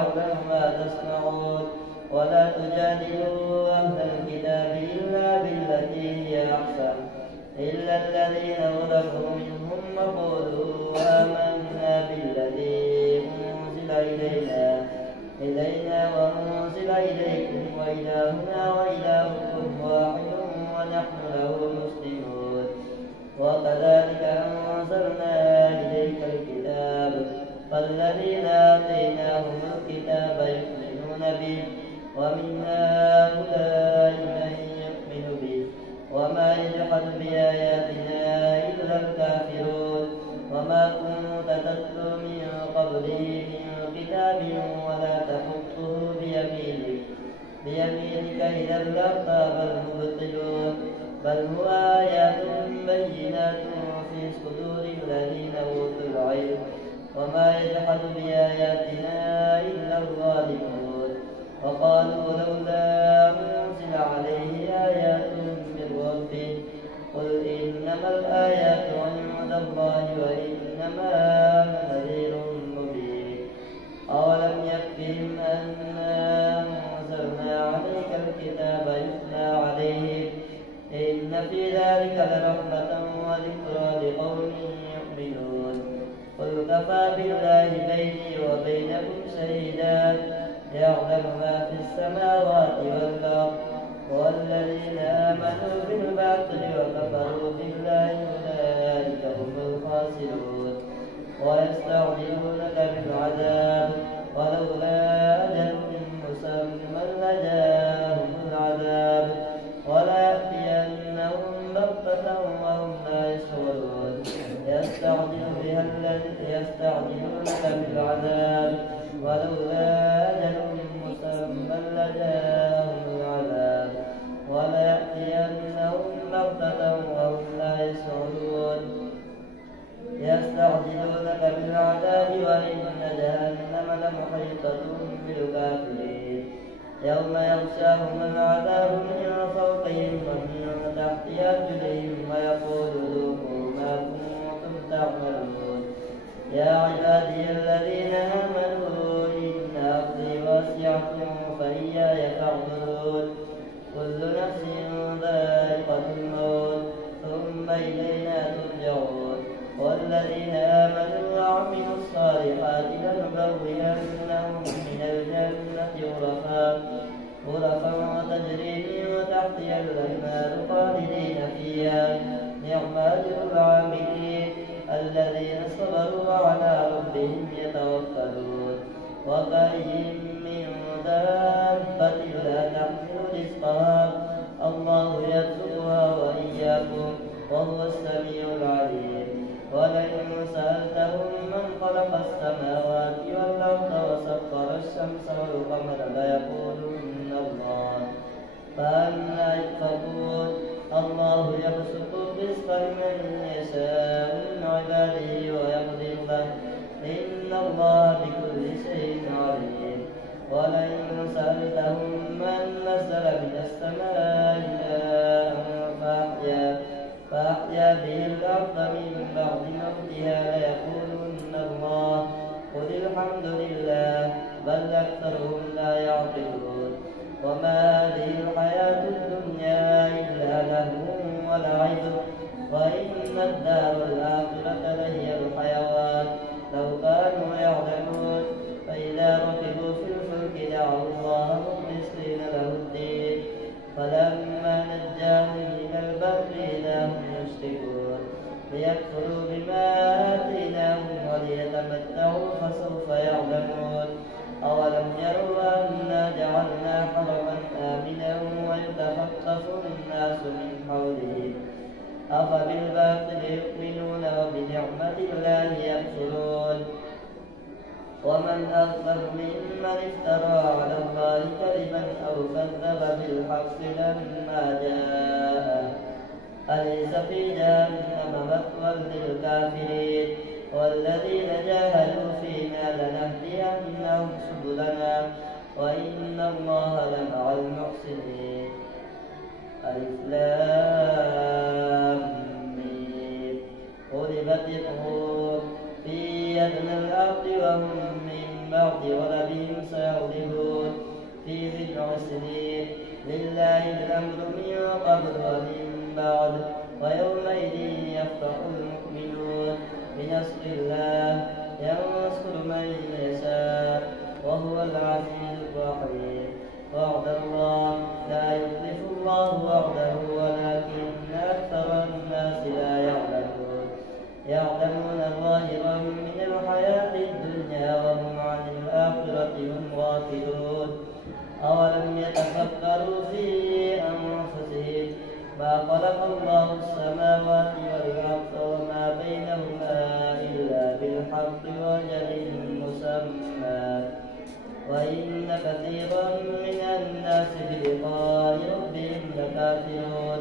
يعلم ما تصنعون ولا تجادلوا أهل الكتاب إلا بالتي هي أحسن إلا الذين ظلموا منهم وقولوا آمنا بالذي أنزل إلينا وأنزل إليكم وإلهنا وإلهكم واحد ونحن له مسلمون وكذلك أنزلنا إليك الكتاب فالذين آتيناهم الكتاب يؤمنون به ومن هؤلاء من يؤمن به وما يجحد بآياتنا إلا الكافرون وما كنت تتلو من قبله من كتاب ولا تخطه بيمينك إذا لارتاب المبطلون بل هو آيات بينات في صدور الذين أوتوا العلم وما يجحد بآياتنا إلا الظالمون وقالوا لولا أنزل عليه آيات من ربه قل إنما الآيات عند الله وإنما أنا نذير مبين أولم يكفهم أنا أنزلنا عليك الكتاب يتلى عليهم إن في ذلك لرحمة وذكرى لقوم يؤمنون قل كفى بالله بيني وبينكم شهيدا يعلم ما في السماوات والأرض والذين آمنوا بالباطل وكفروا بالله أولئك هم الخاسرون ويستعجلونك بالعذاب ولولا أجل مسمى لجاءهم العذاب وليأتينهم بغتة وهم لا يشعرون يستعجلونك بالعذاب ولولا أجل مسمى لجاءهم العذاب وليأتينهم بغتة وهم لا يشعرون يستعجلونك بالعذاب وإن جهنم لمحيطة بالكافرين يوم يغشاهم العذاب من فوقهم ومن تحت أرجلهم ويقول ذوقوا ما كنتم تعملون يا عبادي الذين آمنوا إن أرضي واسعة فإياي فاعبدون كل نفس ذائقة الموت ثم إلينا ترجعون والذين آمنوا وعملوا الصالحات لنبوئنهم من الجنة غرفا تجري من تحتها الأنهار خالدين فيها نعم أجر العاملين الذين صبروا وعلى ربهم يتوكلون وكأين من دابة لا تحمل رزقها الله يرزقها وإياكم وهو السميع العليم ولئن سألتهم من خلق السماوات والأرض وسخر الشمس والقمر ليقولن الله فأنى يؤفكون الله يبسط الرزق لمن يشاء من عباده ويقدر له إن الله بكل شيء عليم ولئن سألتهم من نزل من السماء ماء فأحيا به الأرض من بعد موتها ليقولن الله قل الحمد لله بل أكثرهم لا يعقلون وما هذه الحياة الدنيا إلا لهو ولعب وإن الدار الآخرة لهي الحيوان لو كانوا يعلمون فإذا ركبوا في الفلك دعوا الله مخلصين له الدين فلما نجاهم إلى البر إذا هم يشركون ليكفروا بما آتيناهم وليتمتعوا فسوف يعلمون أولم يروا أنا جعلنا حرما آمنا ويتخطف الناس من حولهم أفبالباطل يؤمنون وبنعمة الله يكفرون ومن أظلم ممن افترى على الله كذبا أو كذب بالحق لما جاءه أليس في جهنم مثوى للكافرين والذين جاهدوا فينا لنهدينهم سبلنا وإن الله لمع المحسنين ألف لام ميم غلبت الروم في أدنى الأرض وهم من بعد غلبهم سيغلبون في بضع سنين لله الأمر من قبل ومن بعد ويومئذ يفرح المؤمنون بنصر الله ينصر من يشاء وهو العزيز الرحيم وعد الله لا يخلف الله وعده ولكن أكثر الناس لا يعلمون يعلمون ظاهرا من الحياة الدنيا وهم عن الآخرة هم غافلون أولم يتفكروا في أنفسهم ما خلق الله السماوات والأرض وما بينهما إلا بالحق وأجل مسمى وإن كثيرا من الناس بلقاء ربهم لكافرون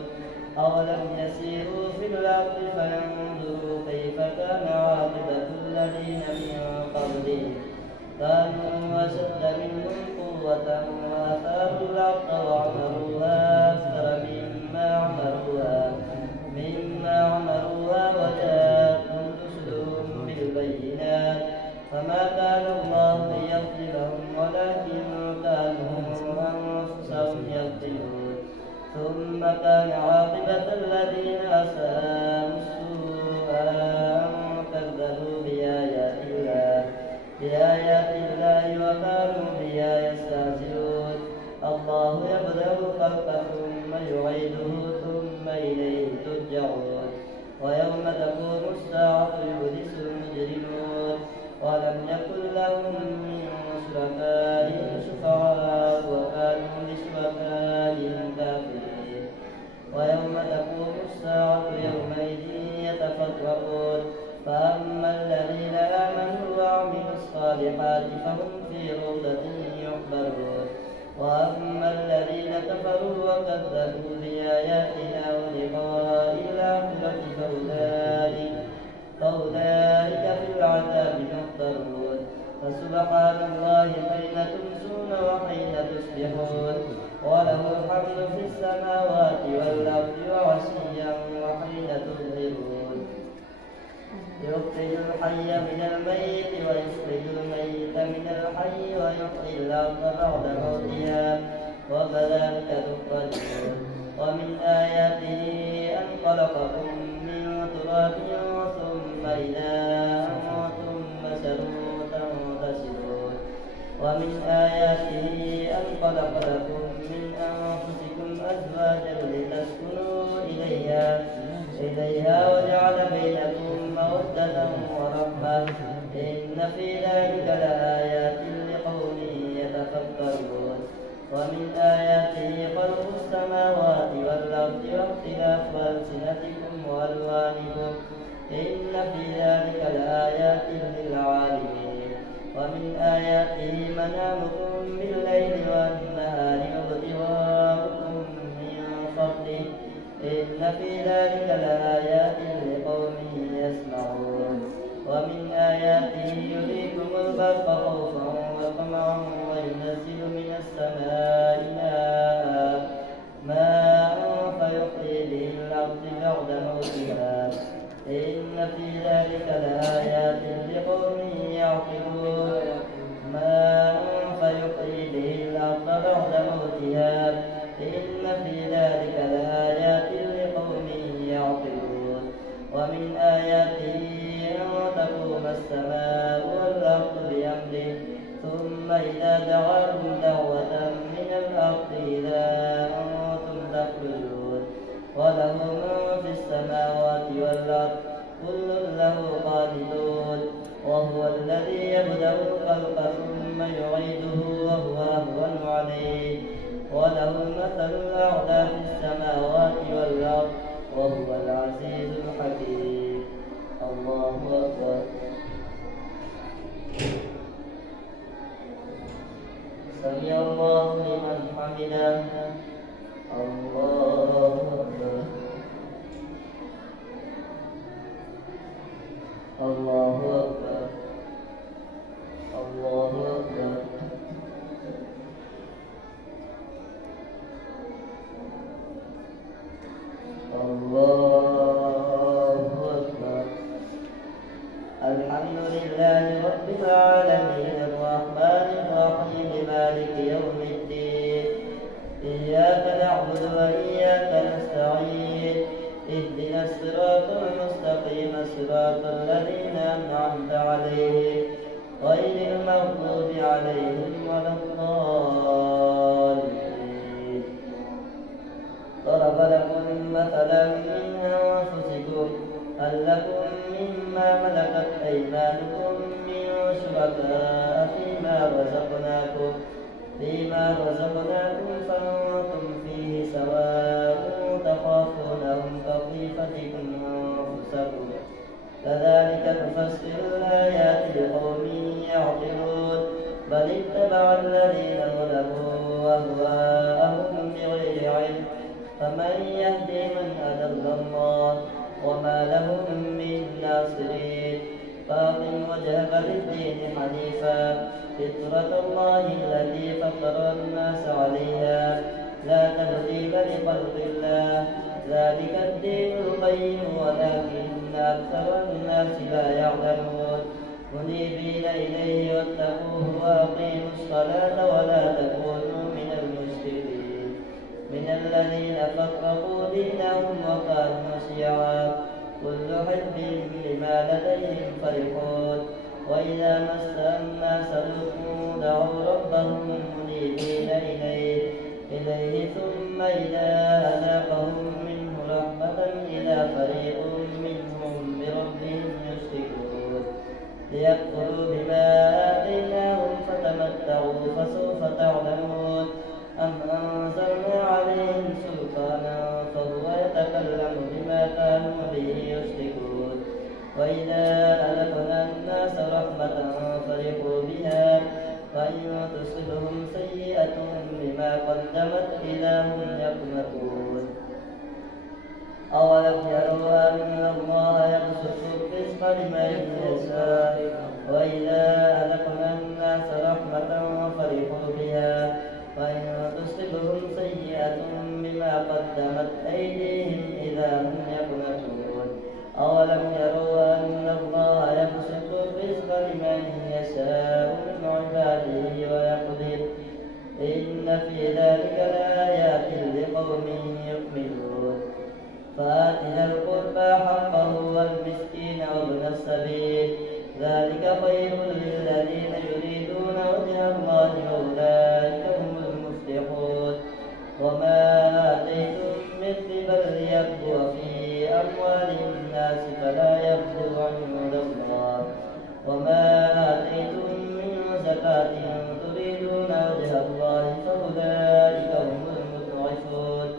أولم يسيروا في الأرض فينظروا كيف كان عاقبة الذين من قبلهم كانوا أشد منهم قوة وآثاروا الأرض وعمروها أكثر مما عمروها وجاءتهم رسلهم بالبينات فما كان الله ليظلمهم ولكن كانوا أنفسهم يظلمون ثم كان عاقبة الذين أساءوا السوء أن كذبوا بآيات الله وكانوا بها يستهزئون الله يبدأ الخلق ثم يعيده ثم إليه ترجعون ويوم تقوم الساعة يبلس المجرمون ولم يكن لهم من شركائهم شفعاء وكانوا بشركائهم كافرين ويوم تقوم الساعة يومئذ يتفرقون فأما الذين آمنوا وعملوا الصالحات فهم في روضة يحبرون وأما الذين كفروا وكذبوا بآياتنا ولقاء الآخرة فأولئك في العذاب محضرون فسبحان الله حين تمسون وحين تصبحون وله الحمد في السماوات والأرض وعشيا وحين تظهرون يخرج الحي من الميت ويخرج الميت من الحي ويحيي الأرض بعد موتها وكذلك تخرجون ومن آياته أن خلقكم من تراب ثم إذا أنتم بشر تنتشرون ومن آياته أن خلق لكم من أنفسكم أزواجا لتسكنوا إليها وجعل بينكم مودة ورحمة إن في ذلك لآيات لقوم يتفكرون ومن آياته خلق السماوات والأرض واختلاف ألسنتكم وألوانكم إن في ذلك لآيات للعالمين ومن آياته منامكم بالليل والنهار وابتغاؤكم من فضله إن في ذلك لآيات لقوم يسمعون ومن آياته يريكم البرق خوفا وطمعا وينزل من السماء ماء فيحيي به الأرض بعد موتها إن في ذلك لآيات لقوم يعقلون ماء فيحيي به الأرض بعد موتها إن في ذلك لآيات لقوم يعقلون ومن آياته أن تقوم السماء والأرض بأمره ثم إذا دعاكم دعوة من الأرض إذا أنتم تخرجون وله من في السماوات والأرض كل له قانتون وهو الذي يبدأ الخلق ثم يعيده وهو أهون عليه وله المثل الأعلى في السماوات والأرض وهو العزيز الحكيم الله أكبر سمع الله لمن حمده الله أكبر الله أكبر الله أكبر الله أكبر الحمد لله رب العالمين الرحمن عليهم ولا الضالين. ضرب لكم مثلا من أنفسكم هل لكم مما ملكت أيمانكم من شركاء فيما رزقناكم فأنتم فيه سواء تخافونهم كخيفتكم أنفسكم كذلك نفسر الآيات لقوم يعقلون بل اتبع الذين ظلموا أهواءهم بغير علم فمن يهدي من أضل الله وما لهم من ناصرين. فأقم وجهك للدين حنيفا فطرة الله التي فطر الناس عليها لا تبديل لخلق الله ذلك الدين القيم ولكن أكثر الناس لا يعلمون. منيبين إليه واتقوه وأقيموا الصلاة ولا تكونوا من المشركين من الذين فرقوا دينهم وكانوا شيعا كل حزب بما لديهم فرحون. وإذا مس الناس ضر دعوا ربهم منيبين إليه ثم إذا أذاقهم منه رحمة إذا فريق منهم بربهم يشركون ليكفروا بما آتيناهم فتمتعوا فسوف تعلمون. أم أنزلنا عليهم سلطانا فهو يتكلم بما كانوا به يشركون. وإذا أذقنا الناس رحمة فرحوا بها وإن تصبهم سيئة بما قدمت إذا هم يقنطون. أولم يروا أن الله يبسط الرزق لمن يشاء وإذا أذقنا الناس رحمة فرحوا بها وإن تصبهم سيئة بما قدمت أيديهم إذا هم يقنطون. أولم يروا أن الله يبسط الرزق لمن يشاء من عباده ويقدر إن في ذلك لآيات لقوم يؤمنون. فآت ذا القربى حقه والمسكين وابن السبيل ذلك خير للذين يريدون وجه الله وأولئك هم المفلحون. وما آتيتم من ربا ليربو في أموال الناس فلا يربو عند الله وما آتيتم من زكاة تريدون وجه الله فأولئك هم المضعفون.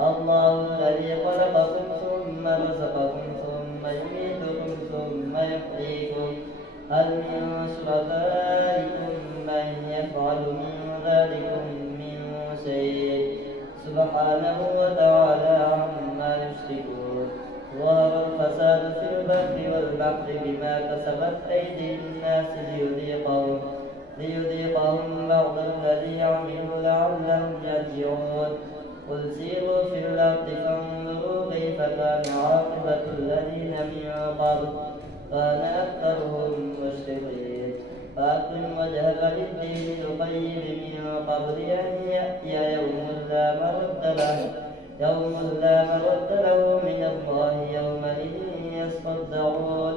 الله الذي خلقكم ثم رزقكم ثم يميتكم ثم يحييكم هل من شركائكم من يفعل من ذلكم من شيء سبحانه وتعالى عما يشركون. ظهر الفساد في البر والبحر بما كسبت أيدي الناس ليذيقهم بعض الذي عملوا لعلهم يرجعون. قل سيروا في الأرض فانظروا كيف كان عاقبة الذين من قبل كان أكثرهم مشركين. فأقم وجهك للدين القيم من قبل أن يأتي يوم لا مرد له من الله يومئذ يصدعون.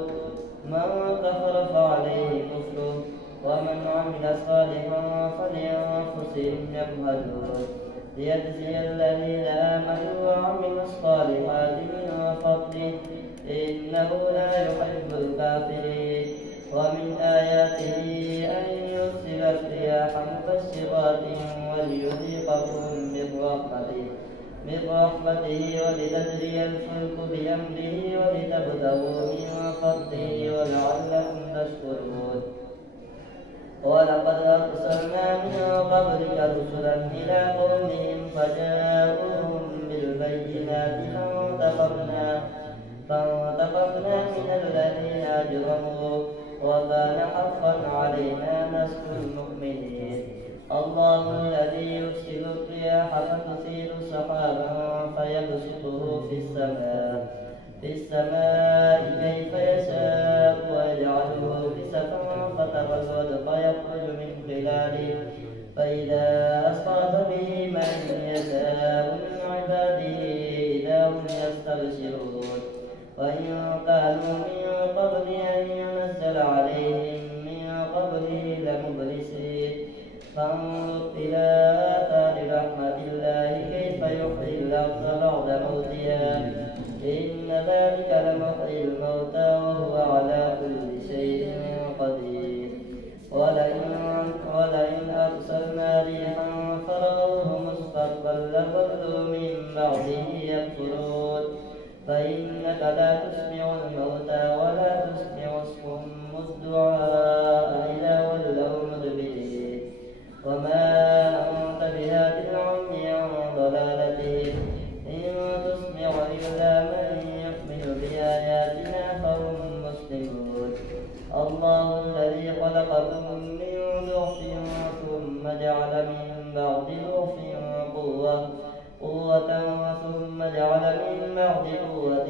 من كفر فعليه كفره ومن عمل صالحا فلأنفسهم يمهدون ليجزي الذين آمنوا وعملوا الصالحات من فضله إنه لا يحب الكافرين. ومن آياته أن يرسل الرياح مبشرات وليذيقكم من رحمته ولتجري الفلك بأمره ولتبتغوا من فضله ولعلكم تشكرون. ولقد أرسلنا من قبلك رسلا إلى قومهم فجاءوهم بالبينات فانتقمنا من الذين أجرموا وكان حقا علينا نصر المؤمنين. الله الذي يرسل الرياح فتثير سحابا فيبسطه في السماء كيف يشاء ويجعله كسفا فترى الودق يخرج من خلاله فإذا أصاب به من يشاء من عباده إذا هم يستبشرون. وإن كانوا من قبل أن ينزل عليهم من قبله لمبلسين. فانظر إلى آثار رحمة الله كيف يحيي الأرض بعد موتها إن ذلك لمحيي الموتى وهو على كل شيء قدير ولئن أرسلنا ريحا فرأوه مصفرا لظلوا من بعده يكفرون فإنك لا تسمع الموتى ولا تسمع الصم الدعاء إذا ولوا مدبرين وما أنت بهاد العمي عن ضلالتهم إن تسمع إلا من يؤمن بآياتنا فهم مسلمون الله الذي خلقكم من ضعف ثم جعل من بعد ضعف قوة ثم جعل من بعد قوة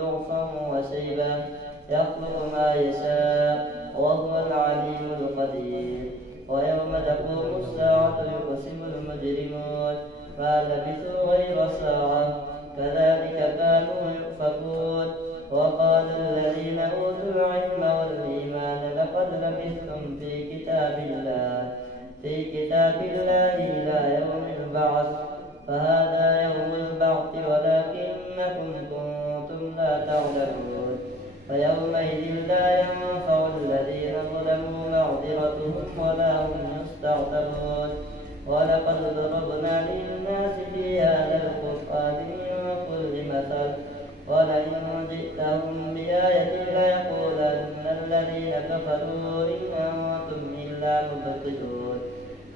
ضعفا وشيبا يخلق ما يشاء وهو العليم القدير ويوم تقوم الساعة يقسم المجرمون ما لبثوا غير ساعة كذلك كانوا يؤفكون وقال الذين أوتوا العلم والإيمان لقد لبثتم في كتاب الله إلى يوم البعث فهذا يوم البعث ولكنكم كنتم لا تعلمون فيومئذ لا ينفع الذين ظلموا معذرتهم ولا هم يستعتبون ولقد ضربنا للناس في هذا القرآن من كل مثل ولئن جئتهم بآية ليقولن الذين كفروا إن أنتم إلا مبطلون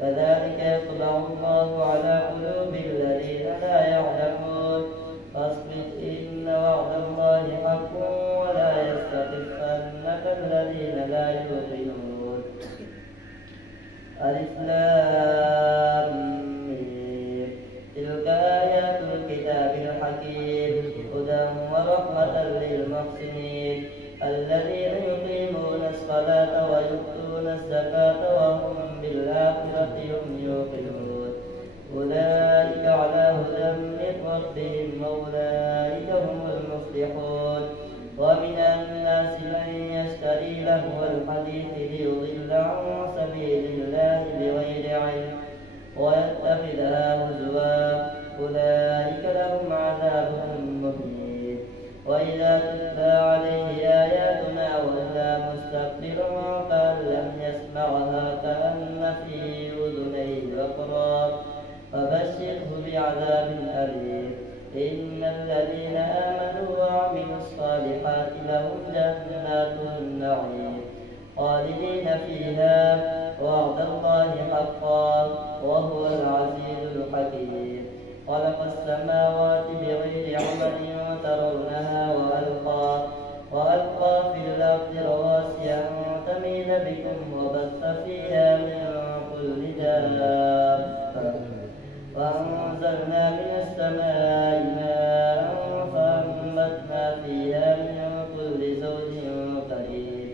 كذلك يطبع الله على قلوب الذين لا يعلمون فاصبر إن وعد الله حق ولا يستخفنك الذين لا يوقنون ألف لام ميم تلك آيات الكتاب الحكيم هدى ورحمة للمحسنين الذين يقيمون الصلاة ويؤتون الزكاة وهم بالآخرة هم يوقنون أولئك على هدى من ربهم وأولئك هم المفلحون ومن الناس من يشتري لهو الحديث ليضل عن سبيل الله بغير علم ويتخذها هزوا أولئك لهم عذاب مهين وإذا تتلى عليه آياتنا ولى مستكبرا كأن لم يسمعها كأن في أذنيه وقرا فبشره بعذاب أليم إن الذين آمنوا وعملوا الصالحات لهم جنات النعيم خالدين فيها وعد الله حقا وهو العزيز الحكيم خلق السماوات بغير عمد ترونها وألقى في الأرض رواسي أن تميد بكم وبث فيها من كل دابة وأنزلنا من السماء ماء فأنبتنا فيها من كل زوج كريم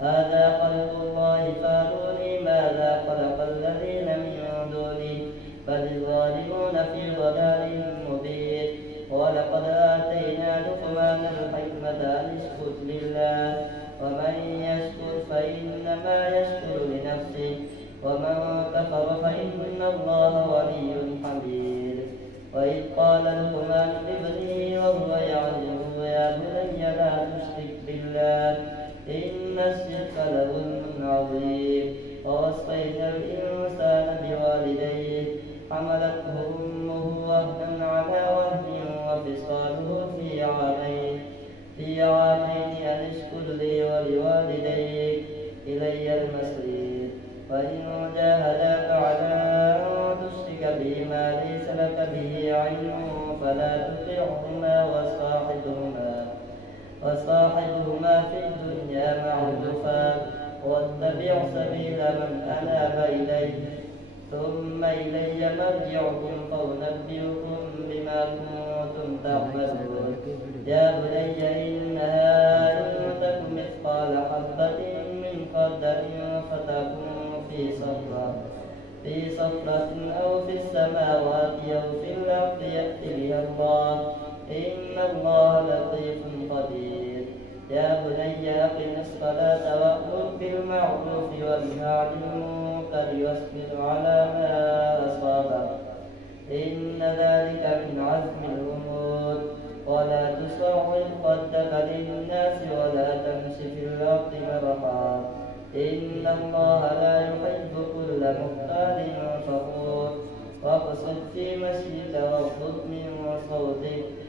هذا خلق الله فاروني ماذا خلق الذين من دونه بل الظالمون في ضلال مبين ولقد آتينا لقمان الحكمة أن اشكر لله ومن يشكر فإنما يشكر لنفسه ومن كفر فإن الله غني حميد وإذ قال لقمان لابنه وهو يعظه يا بني لا تشرك بالله إن الشرك لظلم عظيم ووصينا الإنسان بوالديه حملته أمه وهنا على وهن وفصاله في عامين أن اشكر لي ولوالديك إلي المصير وإن جاهداك على أن تشرك بي ما ليس لك به علم فلا تطعهما وصاحبهما في الدنيا معروفا واتبع سبيل من أناب إليه ثم إلي مرجعكم فأنبئكم بما كنتم تعملون يا بني إنها إن تك مثقال حبة من خردل فتكن في صخرة أو في السماوات أو في الأرض يأت بها الله إن الله لطيف خبير يا بني أقم الصلاة وأمر بالمعروف وانه عن المنكر المختار واصبر على ما أصابك إن ذلك من عزم الأمور ولا تصعر خدك للناس ولا تمش في الأرض مرحا إن الله لا يحب كل مختال فخور واقصد في مشيك واغضض من صوتك